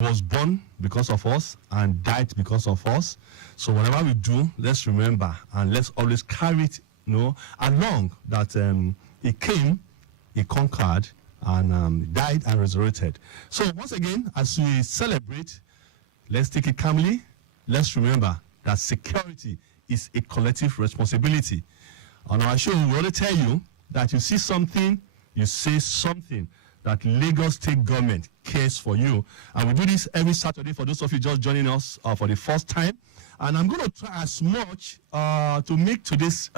was born because of us and died because of us. So whatever we do, let's remember and let's always carry it, along that he came, he conquered, and died and resurrected. So once again, as we celebrate, let's take it calmly. Let's remember that security is a collective responsibility. On our show, we want to tell you that you see something, you say something, that Lagos State government cares for you. And we do this every Saturday for those of you just joining us for the first time. And I'm going to try as much to make today's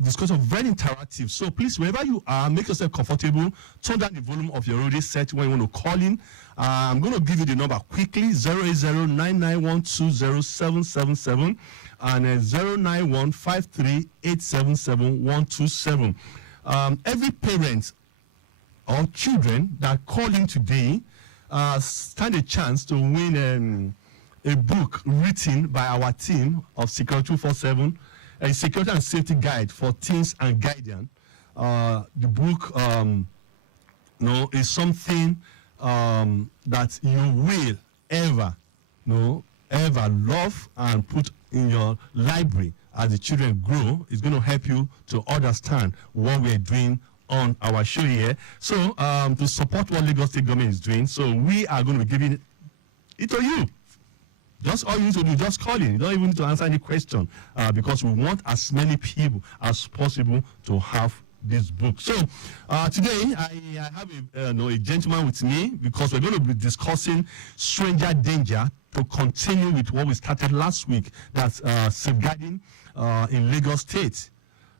discussion very interactive. So please, wherever you are, make yourself comfortable. Turn down the volume of your radio set when you want to call in. I'm going to give you the number quickly, 080-9912-0777 and 091-53-877-127. Every parent or children that call in today stand a chance to win a book written by our team of SECURITY247, a security and safety guide for teens and guardians. The book is something that you will ever love and put in your library as the children grow. It's going to help you to understand what we're doing on our show here. So to support what Lagos State government is doing, so we are going to be giving it to you. Just all you need to do, just call in. You don't even need to answer any question because we want as many people as possible to have this book. So today I have a gentleman with me because we're going to be discussing stranger danger to continue with what we started last week. That's safeguarding in Lagos State.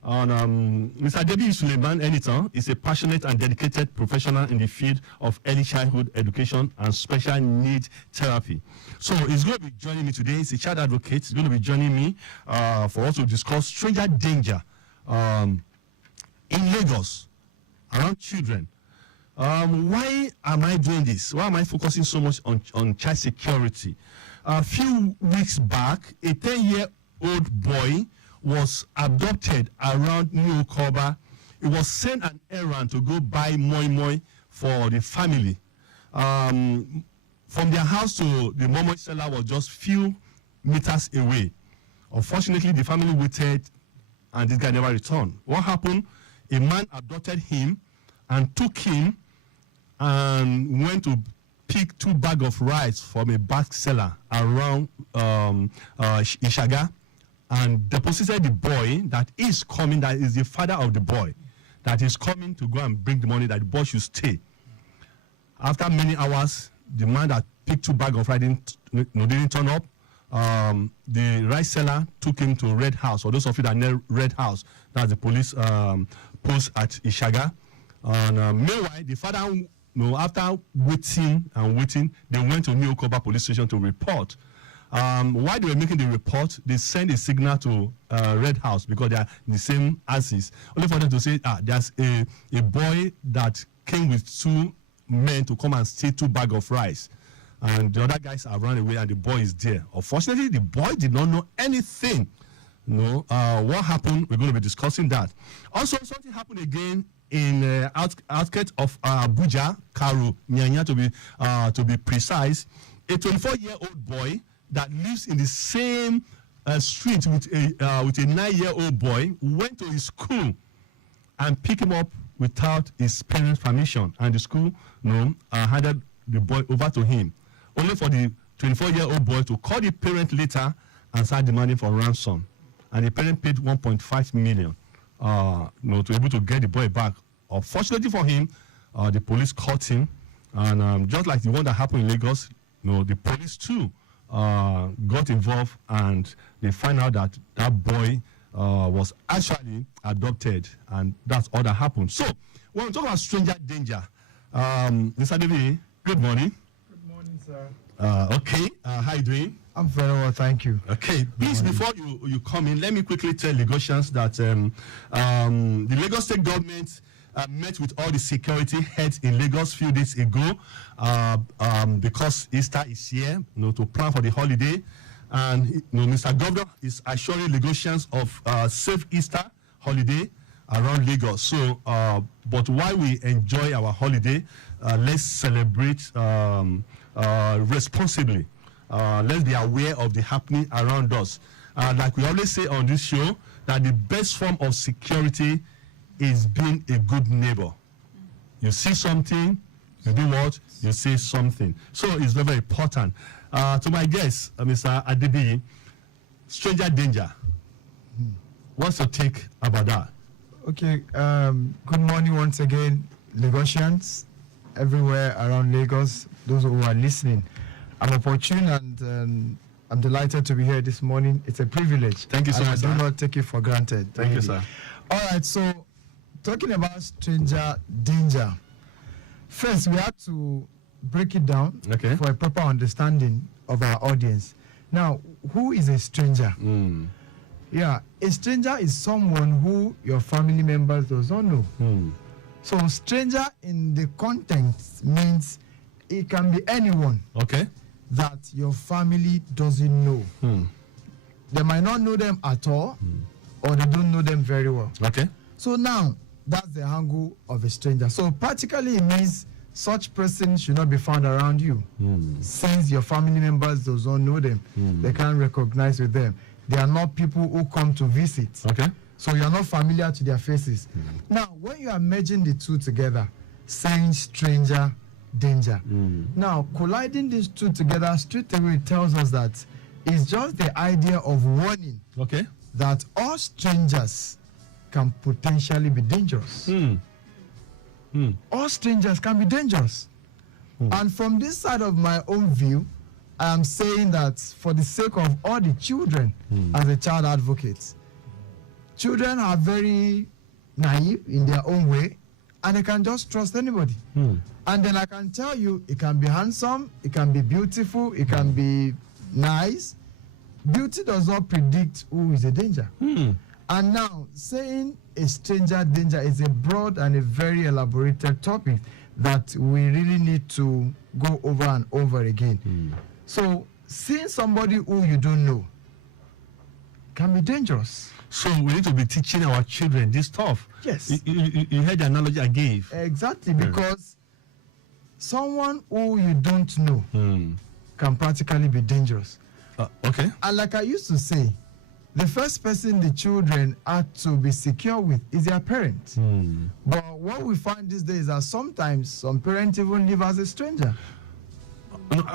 Mr. Debi Suleiman Enitan is a passionate and dedicated professional in the field of early childhood education and special need therapy. So he's going to be joining me today. He's a child advocate. He's going to be joining me for us to discuss stranger danger in Lagos around children. Why am I doing this? Why am I focusing so much on child security? A few weeks back, a 10-year-old boy was abducted around New Okoba. He was sent an errand to go buy moi moi for the family. From their house to the moi moi seller was just few meters away. Unfortunately, the family waited and this guy never returned. What happened? A man abducted him and took him and went to pick 2 bags of rice from a bag seller around Ishaga, and deposited the boy that is coming, that is the father of the boy, that is coming to go and bring the money, that the boy should stay. After many hours, the man that picked 2 bags of rice didn't turn up. The rice seller took him to Red House. For those of you that know Red House, that's the police post at Ishaga. And meanwhile, the father, after waiting, they went to New Okoba police station to report. While they were making the report, they sent a signal to Red House because they are the same axis. Only for them to say, there's a boy that came with 2 men to come and steal 2 bags of rice. And the other guys have run away and the boy is there. Unfortunately, the boy did not know anything. What happened? We're going to be discussing that. Also, something happened again in outskirts of Abuja, Karu, Nyanya to be precise. A 24-year-old boy that lives in the same street with a 9-year-old boy went to his school and picked him up without his parents' permission, and the school handed the boy over to him, only for the 24-year-old boy to call the parent later and start demanding for ransom. And the parent paid 1.5 million to be able to get the boy back. Unfortunately for him, the police caught him, and just like the one that happened in Lagos, the police too got involved, and they find out that that boy was actually adopted, and that's all that happened. So when we talk about stranger danger, Mr. Devi, good morning. Good morning, sir. Okay, how are you doing? I'm very well, thank you. Okay, please, before you come in, let me quickly tell Lagosians that the Lagos State government met with all the security heads in Lagos a few days ago because Easter is here, to plan for the holiday. And Mr. Governor is assuring Lagosians of safe Easter holiday around Lagos. So, but while we enjoy our holiday, let's celebrate responsibly. Let's be aware of the happening around us. Like we always say on this show, that the best form of security is being a good neighbor. You see something, you do what? You say something. So it's very, very important. To my guest, Mr. Adebiyi, stranger danger. What's your take about that? Okay, good morning once again, Lagosians, everywhere around Lagos, those who are listening. I'm opportune and I'm delighted to be here this morning. It's a privilege. Thank you so much, I do sir. not take it for granted. Thank you, sir. All right, so talking about stranger danger. First, we have to break it down for a proper understanding of our audience. Now, who is a stranger? Yeah, a stranger is someone who your family members does not know. So stranger in the context means it can be anyone that your family doesn't know. They might not know them at all, or they don't know them very well. So now, that's the angle of a stranger. So practically it means such person should not be found around you. Since your family members does not know them, they can't recognize with them. They are not people who come to visit. So you are not familiar to their faces. Now, when you are merging the two together, saying stranger, danger. Now, colliding these two together straight away tells us that it's just the idea of warning that all strangers can potentially be dangerous. All strangers can be dangerous. And from this side of my own view, I am saying that for the sake of all the children, as a child advocate, children are very naive in their own way, and they can just trust anybody. And then I can tell you, it can be handsome, it can be beautiful, it can be nice. Beauty does not predict who is a danger. And now, saying a stranger danger is a broad and a very elaborated topic that we really need to go over and over again. So, seeing somebody who you don't know can be dangerous. So we need to be teaching our children this stuff. Yes. You heard the analogy I gave. Exactly, because someone who you don't know can practically be dangerous. And like I used to say, the first person the children are to be secure with is their parents. But what we find these days is that sometimes some parents even live as a stranger.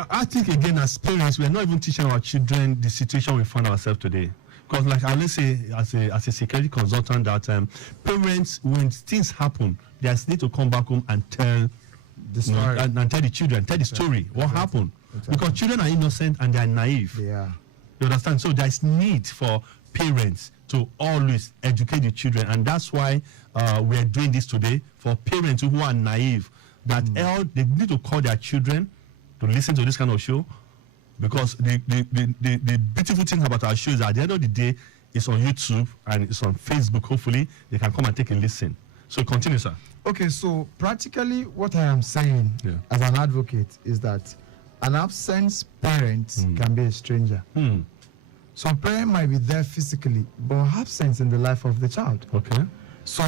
I think, again, as parents, we're not even teaching our children the situation we find ourselves today. Because, like I always say, as a security consultant, that parents, when things happen, they need to come back home and tell the story, and tell the children, tell the story, what happened. Because children are innocent and they are naive. Yeah. You understand? So there's need for parents to always educate the children, and that's why we are doing this today for parents who are naive. That they need to call their children to listen to this kind of show, because the beautiful thing about our show is that at the end of the day, it's on YouTube and it's on Facebook. Hopefully, they can come and take a listen. So continue, sir. Okay, so practically what I am saying as an advocate is that an absent parent can be a stranger. So parent might be there physically, but absent in the life of the child. So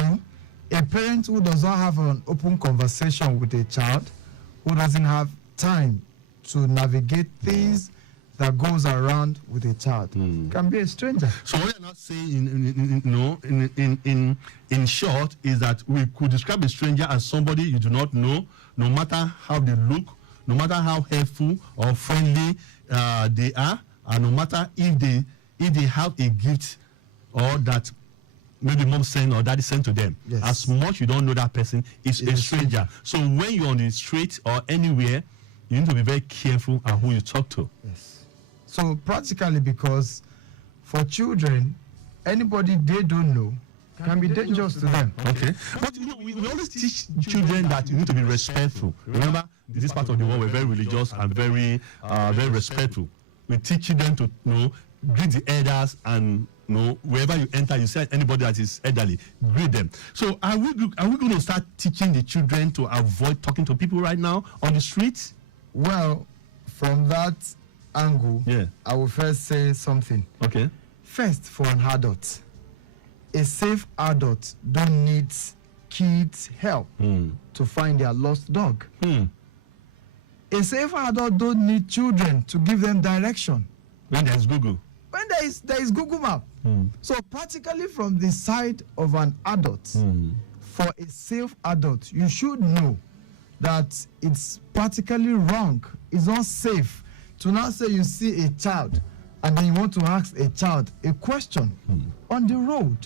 a parent who does not have an open conversation with a child, who doesn't have time to navigate things that goes around with a child, can be a stranger. So what you're not saying in short is that we could describe a stranger as somebody you do not know, no matter how they look, no matter how helpful or friendly they are, and no matter if they have a gift or that maybe mom sent or daddy sent to them. As much you don't know that person, is a stranger. So when you're on the street or anywhere, you need to be very careful at who you talk to. So practically, because for children, anybody they don't know can be dangerous to them. But we always teach children that you need to be respectful. Remember, in this part of the world, we're very religious and very respectful. We teach children to greet the elders, and wherever you enter, you see anybody that is elderly, greet them. So are we going to start teaching the children to avoid talking to people right now on the streets? Well, from that angle, I will first say something. First, for an adult, a safe adult don't need kids' help to find their lost dog. a safe adult don't need children to give them direction. When there's Google. When there is Google Map. So practically from the side of an adult, for a safe adult, you should know that it's practically wrong. It's not safe to now say you see a child and then you want to ask a child a question on the road.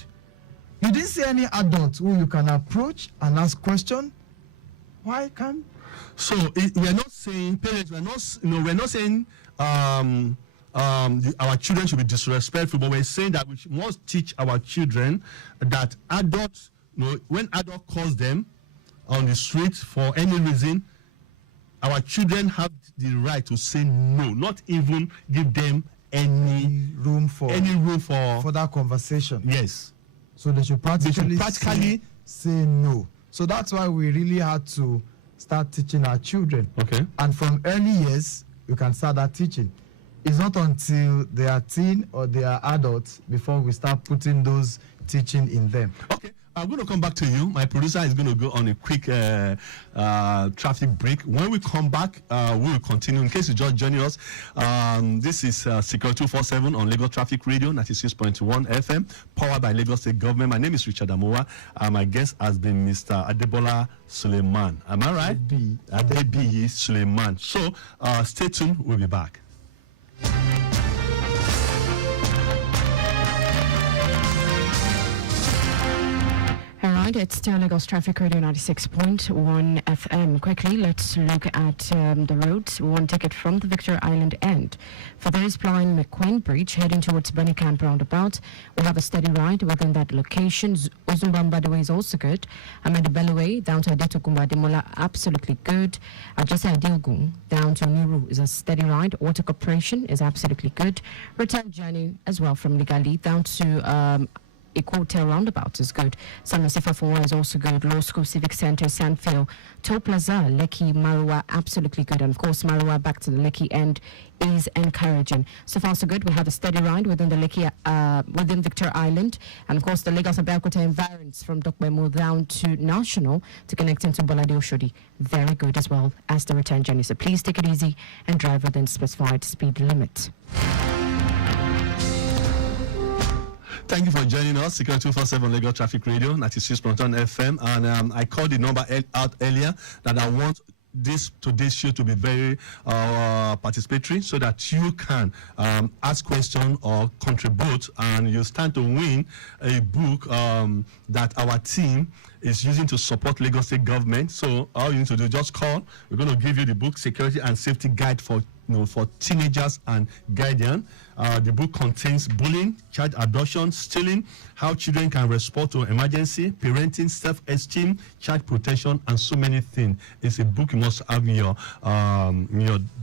You didn't see any adult who you can approach and ask question. Why can't? So we are not saying parents. We're not saying our children should be disrespectful, but we're saying that we must teach our children that adults, when adult calls them on the street for any reason, our children have the right to say no, not even give them any room for that conversation. Yes. So they should practically say no. So that's why we really had to start teaching our children. Okay. And from early years, you can start that teaching. It's not until they are teen or they are adults before we start putting those teaching in them. Okay. I'm going to come back to you. My producer is going to go on a quick traffic break. When we come back, we will continue. In case you just joining us, this is SECURITY247 on Lagos Traffic Radio, 96.1 FM, powered by Lagos State Government. My name is Richard Amuwa. My guest has been Mr. Adebola Suleiman. Am I right? Adebiyi Suleiman. So stay tuned. We'll be back. All right, it's still Lagos Traffic Radio 96.1 FM. Quickly, let's look at the roads. We want to take it from the Victor Island end. For those flying McQueen Bridge heading towards Bunny Camp roundabout, we have a steady ride within that location. Uzumbamba the way is also good. Ahmed Bellewe down to Adetokumba Demola, absolutely good. Ajase Adilgun down to Nuru is a steady ride. Water Corporation is absolutely good. Return journey as well from Ligali down to Equator roundabout is good. San Jose is also good. Law School Civic Center, Sandfield, Toll Plaza, Lekki, Marua, absolutely good. And of course, Marua back to the Lekki end is encouraging. So far, so good. We have a steady ride within the Lekki, within Victor Island, and of course, the Lagos Abeokuta environs from Dokbemo down to National to connect into Bolade Oshodi. Very good as well as the return journey. So please take it easy and drive within specified speed limit. Thank you for joining us. SECURITY247 Lagos Traffic Radio, 96.1 FM. And I called the number out earlier that I want today's show to be very participatory so that you can ask questions or contribute, and you stand to win a book that our team is using to support Lagos State Government. So all you need to do, just call. We're going to give you the book, Security and Safety Guide for teenagers and guardians. The book contains bullying, child abduction, stealing, how children can respond to emergency, parenting, self-esteem, child protection, and so many things. It's a book you must have in your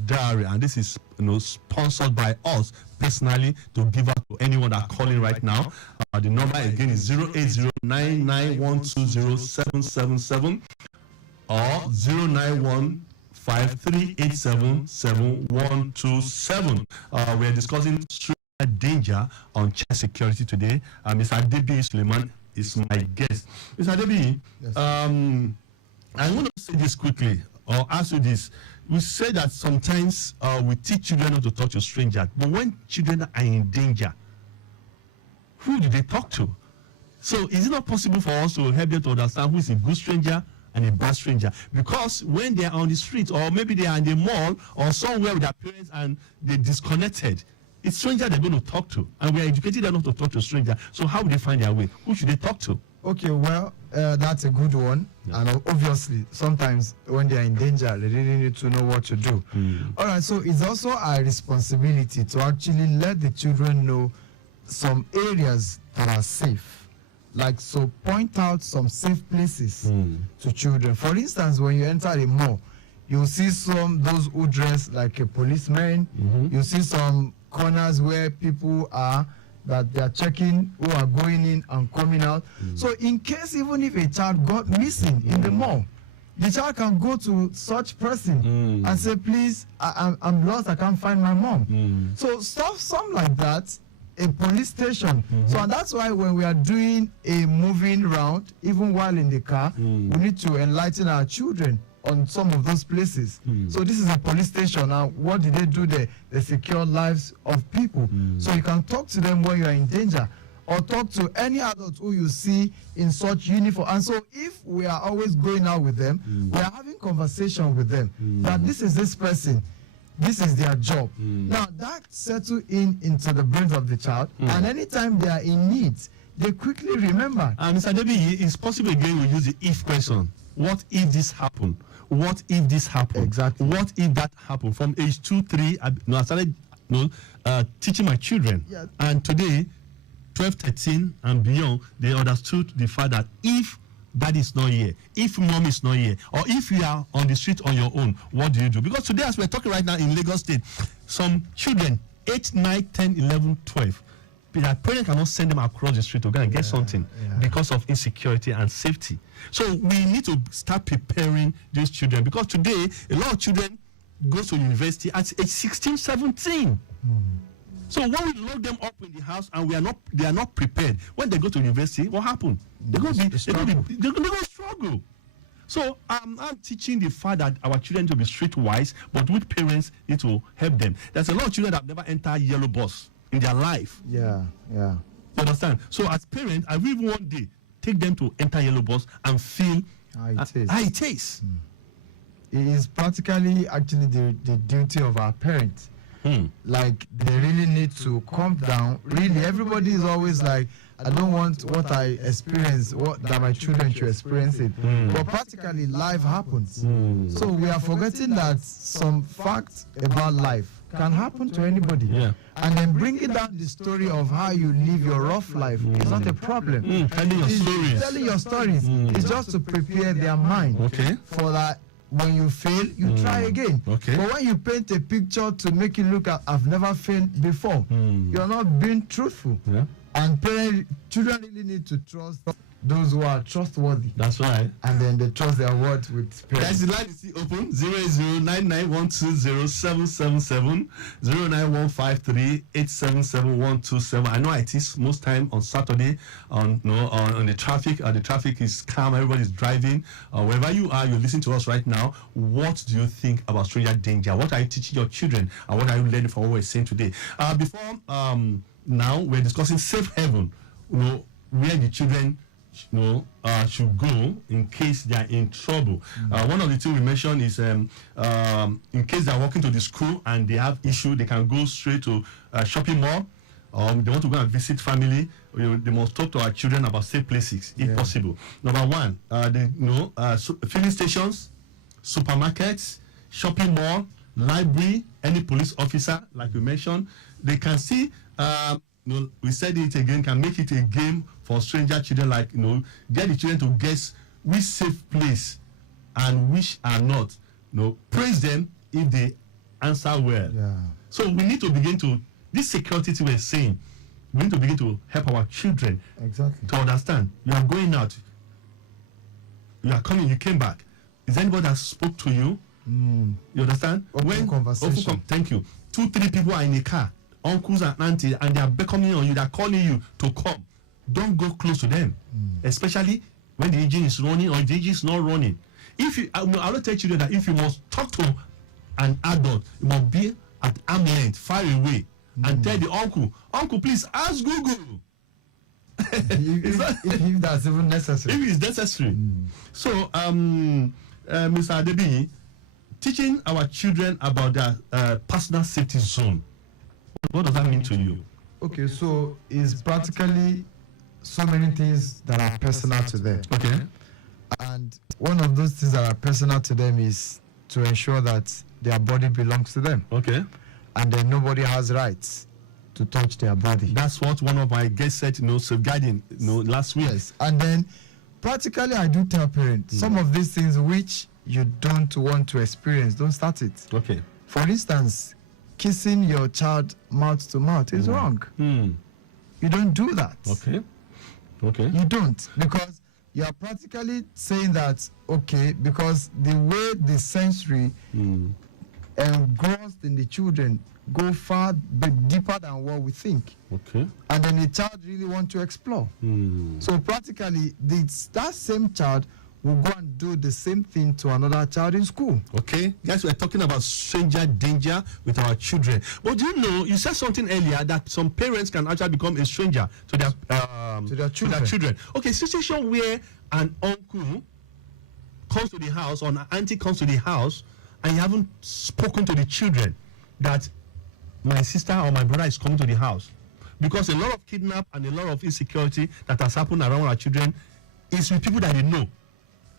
diary, and this is sponsored by us personally to give out to anyone that are calling right now. The number again is 08099120777 or 09153877127. We are discussing danger on child security today. Mr. Adebiyi Suleiman is my guest. Mr. Adebiyi, yes. I want to say this quickly, or ask you this. We say that sometimes we teach children not to talk to strangers, but when children are in danger, who do they talk to? So is it not possible for us to help them to understand who is a good stranger and a bad stranger? Because when they are on the street, or maybe they are in the mall or somewhere with their parents and they're disconnected, it's stranger they're going to talk to, and we are educating them not to talk to strangers. So how would they find their way? Who should they talk to? Okay, well, that's a good one. Yeah. And obviously, sometimes when they are in danger, they really need to know what to do. All right, so it's also our responsibility to actually let the children know some areas that are safe. So point out some safe places to children. For instance, when you enter a mall, you'll see those who dress like a policeman. You see some corners where people are, that they are checking who are going in and coming out. So in case even if a child got missing in the mall, the child can go to such person and say, please, I'm lost, I can't find my mom. So something like that, a police station. So and that's why when we are doing a moving round, even while in the car, we need to enlighten our children on some of those places. So this is a police station. Now, what did they do there? They secure lives of people. So you can talk to them when you are in danger, or talk to any adult who you see in such uniform. And so if we are always going out with them, we are having conversation with them, that this is this person, this is their job. Now that settle into the brains of the child, and anytime they are in need, they quickly remember. And Mr. Debbie, it's possible again we use the if question. What if this happened? What if this happened? Exactly. What if that happened? From age 2, 3, I started teaching my children. Yeah. And today, 12, 13 and beyond, they understood the fact that if dad is not here, if mom is not here, or if you are on the street on your own, what do you do? Because today, as we're talking right now in Lagos State, some children, 8, 9, 10, 11, 12, their parents cannot send them across the street to go and get something because of insecurity and safety. So we need to start preparing these children, because today, a lot of children go to university at age 16, 17. So when we load them up in the house and they are not prepared, when they go to university, what happens? They're going to struggle. So I'm teaching the fact that our children to be streetwise, but with parents need to help them. There's a lot of children that have never entered yellow bus in their life. Yeah. You understand? So as parents, I will one day take them to enter yellow bus and feel how it is. It is practically actually the duty of our parents. Like, they really need to calm down. Really, everybody is always like, I don't want what I experience, that my children should experience it. But practically, life happens. So we are forgetting that some facts about life can happen to anybody. And then bringing down the story of how you live your rough life is not a problem. Telling your stories is just to prepare their mind for that. When you fail, you try again. But when you paint a picture to make it look at, I've never failed before, you're not being truthful. And children really need to trust those who are trustworthy. That's right. And then they trust their word with parents. Guys, the line is still open. 08099120777, 09153877127. I know it is most time on Saturday on the traffic. The traffic is calm. Everybody's driving. Wherever you are, you're listening to us right now. What do you think about stranger danger? What are you teaching your children? And what are you learning from what we're saying today? Before now, we're discussing safe haven. Where the children should go in case they are in trouble. One of the things we mentioned is in case they are walking to the school and they have issue, they can go straight to shopping mall. They want to go and visit family. They must talk to our children about safe places if possible. Number one, filling stations, supermarkets, shopping mall, library, any police officer, like we mentioned, they can see. We said it again, can make it a game for stranger children, like get the children to guess which safe place and which are not. Praise them if they answer well. So we need to begin to, this security we're saying, we need to begin to help our children to understand. You are going out, you are coming, you came back. Is anybody that spoke to you? You understand? Open conversation. Thank you. 2, 3 people are in a car, uncles and aunties, and they are beckoning on you, they are calling you to come. Don't go close to them, especially when the engine is running or the engine is not running. If you, I will tell children that if you must talk to an adult, you must be at arm length, far away, and tell the uncle, please ask Google. if that's even necessary. If it's necessary. So, Mr. Adebi, teaching our children about their personal safety zone. What does that mean to you? Okay, so it's practically so many things that are personal to them. Okay. And one of those things that are personal to them is to ensure that their body belongs to them. Okay. And then nobody has rights to touch their body. That's what one of my guests said, safeguarding, last week. Yes. And then practically I do tell parents, some of these things which you don't want to experience, don't start it. Okay. For instance, kissing your child mouth to mouth is wrong. You don't do that. Okay. You don't, because you are practically saying that, okay, because the way the sensory engrossed in the children go far deeper than what we think. Okay. And then the child really want to explore. So practically, that same child will go and do the same thing to another child in school. Okay, guys, we're talking about stranger danger with our children. But do you know, you said something earlier that some parents can actually become a stranger to their children. Okay, situation where an uncle comes to the house or an auntie comes to the house and you haven't spoken to the children that my sister or my brother is coming to the house. Because a lot of kidnap and a lot of insecurity that has happened around our children is with people that they know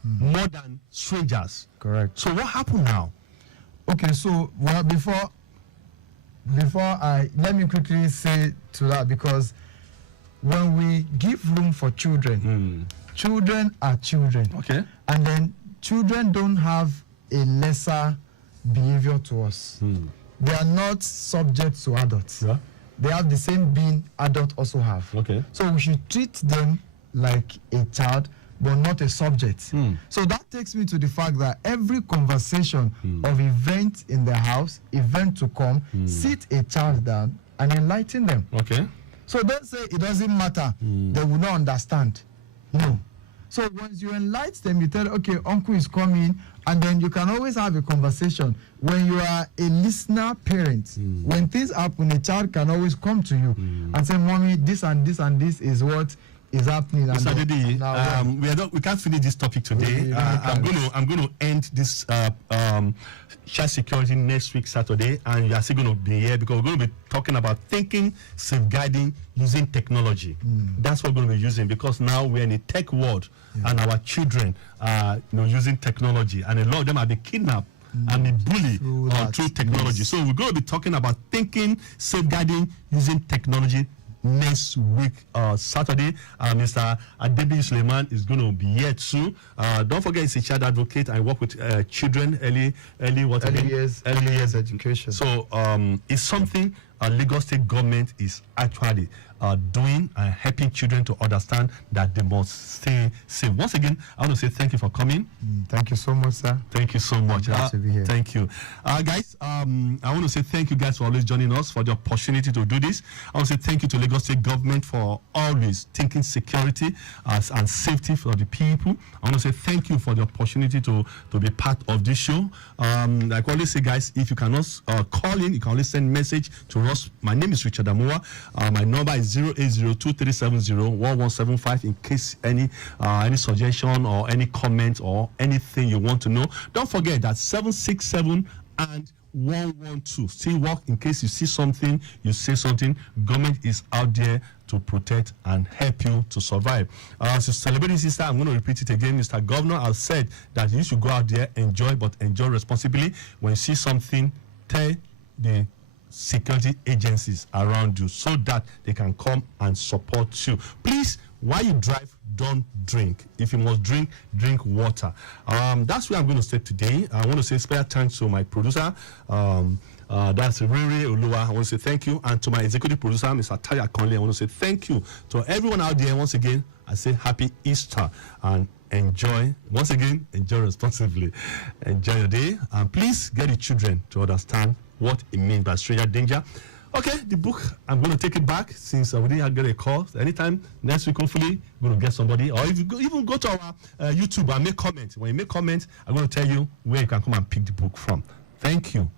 more than strangers. Correct. So what happened now? Okay, so well, before let me quickly say to that, because when we give room for children, children are children. Okay. And then children don't have a lesser behavior to us. They are not subject to adults. Yeah. They have the same being adults also have. Okay. So we should treat them like a child, but not a subject. So that takes me to the fact that every conversation of event in the house, event to come, sit a child down and enlighten them. Okay. So don't say it doesn't matter. They will not understand. No. So once you enlighten them, you tell, okay, uncle is coming, and then you can always have a conversation. When you are a listener parent, when things happen, a child can always come to you and say, mommy, this and this and this is what is happening. Mr. Dede, we can't finish this topic today. I'm going to end this child security next week Saturday, and you are still going to be here because we're going to be talking about thinking, safeguarding, using technology. That's what we're going to be using, because now we're in a tech world, and our children are using technology, and a lot of them are being kidnapped and be bullied through technology. Yes. So we're going to be talking about thinking, safeguarding, using technology next week Saturday. Mr. Adebi Suleiman is going to be here too. Don't forget, he's a child advocate. I work with children, early years education. So it's something Lagos State government is actually doing and helping children to understand that they must stay safe. Once again, I want to say thank you for coming. Thank you so much, sir. Thank you so much. Glad to be here. Thank you. Guys, I want to say thank you guys for always joining us, for the opportunity to do this. I want to say thank you to Lagos State government for always thinking security and safety for the people. I want to say thank you for the opportunity to be part of this show. Like I always say, guys, if you cannot call in, you can always send message to us. My name is Richard Amuwa. My number is 08023701175 in case any suggestion or any comment or anything you want to know. Don't forget that 767 and 112 still work in case you see something, you say something. Government is out there to protect and help you to survive. So celebrating sister, I'm going to repeat it again. Mr. Governor has said that you should go out there, enjoy, but enjoy responsibly. When you see something, tell the security agencies around you so that they can come and support you. Please, while you drive, don't drink. If you must drink, drink water. That's where I'm going to stay today. I want to say special thanks to my producer, that's Riri Oluwa. I want to say thank you. And to my executive producer, Mr. Taya Conley, I want to say thank you. To everyone out there, once again, I say happy Easter and enjoy. Once again, enjoy responsibly. Enjoy your day. And please get the children to understand what it means by stranger danger. Okay, the book, I'm going to take it back since we didn't get a call. Anytime next week, hopefully, we're going to get somebody. Or if you even go to our YouTube and make comments. When you make comments, I'm going to tell you where you can come and pick the book from. Thank you.